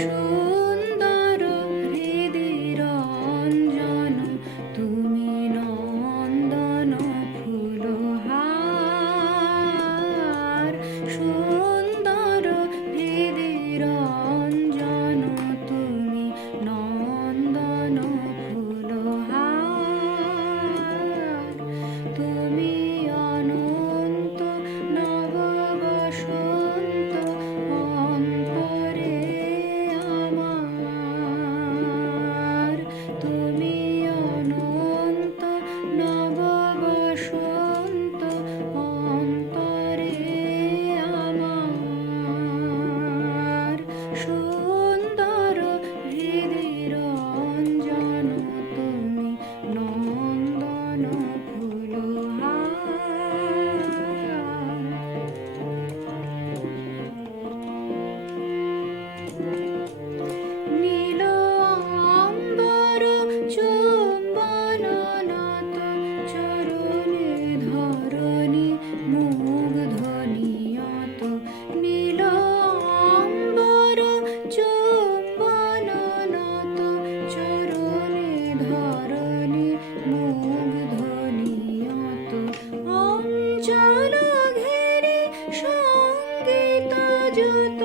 সুন্দর হৃদি রঞ্জন তুমি নন্দন ফুলহার। সুন্দর হৃদি রঞ্জন তুমি নন্দন ফুলহার। তুমি অনন্ত নব বসন্ত অন্তরে আমার। তুমি অনন্ত নব বসন্ত অন্তরে আমার। সুন্দর হৃদি রঞ্জন তুমি নন্দন ফুলহার। নীল অম্বর চুম্বন নত চরণে ধরণী মুগ্ধনিয়ত। নীল অম্বর চুম্বন নত চরণে ধরণী মুগ্ধনিয়ত। অঞ্চল ঘেরে সঙ্গীত যত